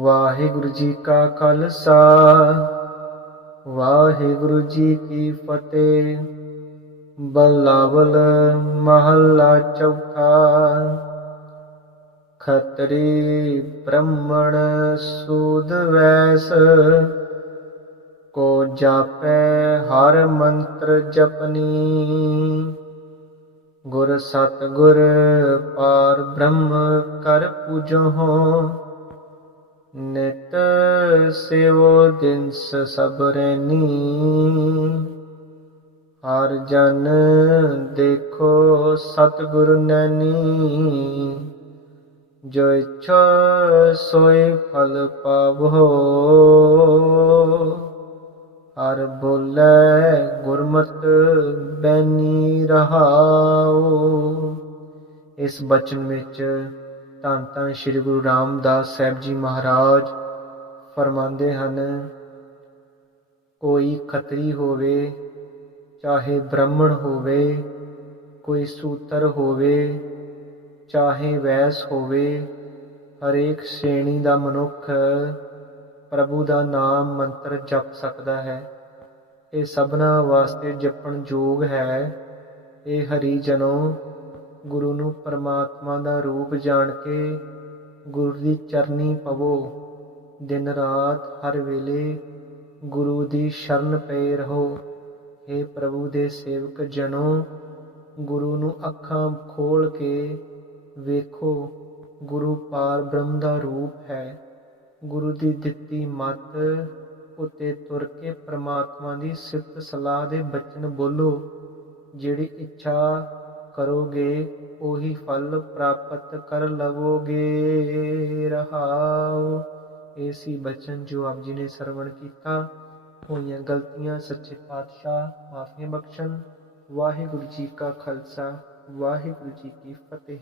ਵਾਹਿਗੁਰੂ ਜੀ ਕਾ ਖਾਲਸਾ, ਵਾਹਿਗੁਰੂ ਜੀ ਕੀ ਫਤਿਹ। ਬਲਾਵਲ ਮਹੱਲਾ ਚੌਥਾ, ਖਤਰੀ ਬ੍ਰਹਮਣ ਸੂਦ ਵੈਸ। ਕੋ ਜਾਪੈ ਹਰ ਮੰਤਰ ਜਪਨੀ, ਗੁਰ ਸਤਿਗੁਰ ਪਾਰ ਬ੍ਰਹਮ ਕਰ ਪੂਜਹੁ ਨਿਤ ਸੇਵੋ ਦਿਨਸ ਸਬਰਨੀ ਹਰ ਜਨ ਦੇਖੋ ਸਤਿਗੁਰ ਨੈਣੀ ਜੋ ਇੱਛਾ ਸੋਈ ਫਲ ਪਾਵੋ। ਹਰ ਬੋਲੇ ਗੁਰਮਤ ਬੈਨੀ ਰਹਾਉ ਇਸ ਬਚਨ ਵਿੱਚ ਧੰਨ ਧੰਨ ਸ੍ਰੀ ਗੁਰੂ ਰਾਮਦਾਸ ਸਾਹਿਬ ਜੀ ਮਹਾਰਾਜ ਫਰਮਾਉਂਦੇ ਹਨ, ਕੋਈ ਖੱਤਰੀ ਹੋਵੇ, ਚਾਹੇ ਬ੍ਰਾਹਮਣ ਹੋਵੇ, ਕੋਈ ਸੂਤਰ ਹੋਵੇ, ਚਾਹੇ ਵੈਸ ਹੋਵੇ, ਹਰੇਕ ਸ਼੍ਰੇਣੀ ਦਾ ਮਨੁੱਖ ਪ੍ਰਭੂ ਦਾ ਨਾਮ ਮੰਤਰ ਜਪ ਸਕਦਾ ਹੈ। ਇਹ ਸਭਨਾ ਵਾਸਤੇ ਜਪਣ ਯੋਗ ਹੈ। ਇਹ ਹਰੀ ਜਨੋ ਗੁਰੂ ਨੂੰ ਪਰਮਾਤਮਾ ਦਾ ਰੂਪ ਜਾਣ ਕੇ ਗੁਰੂ ਦੀ ਚਰਨੀ ਪਵੋ। ਦਿਨ ਰਾਤ ਹਰ ਵੇਲੇ ਗੁਰੂ ਦੀ ਸ਼ਰਨ ਪਏ ਰਹੋ। हे ਪ੍ਰਭੂ ਦੇ ਸੇਵਕ ਜਨੋ ਗੁਰੂ ਨੂੰ ਅੱਖਾਂ ਖੋਲ ਕੇ ਵੇਖੋ। ਗੁਰੂ ਪਾਰ ਬ੍ਰਹਮ ਦਾ ਰੂਪ ਹੈ। ਗੁਰੂ ਦੀ ਦਿੱਤੀ ਮੱਤ ਉਤੇ ਤੁਰ ਕੇ ਪ੍ਰਮਾਤਮਾ ਦੀ ਸਿਫਤ ਸਲਾਹ ਦੇ ਬਚਨ ਬੋਲੋ। ਜਿਹੜੀ ਇੱਛਾ ਕਰੋਗੇ, ਉਹੀ ਫਲ ਪ੍ਰਾਪਤ ਕਰ ਲਵੋਗੇ। ਰਹਾਉ ਇਹ ਸੀ ਬਚਨ ਜੋ ਆਪ ਜੀ ਨੇ ਸਰਵਣ ਕੀਤਾ। ਹੋਈਆਂ ਗਲਤੀਆਂ, ਸੱਚੇ ਪਾਤਸ਼ਾਹ ਮਾਫ਼ੀ ਬਖਸ਼ਣ। ਵਾਹਿਗੁਰੂ ਜੀ ਕਾ ਖਾਲਸਾ, ਵਾਹਿਗੁਰੂ ਜੀ ਕੀ ਫਤਿਹ।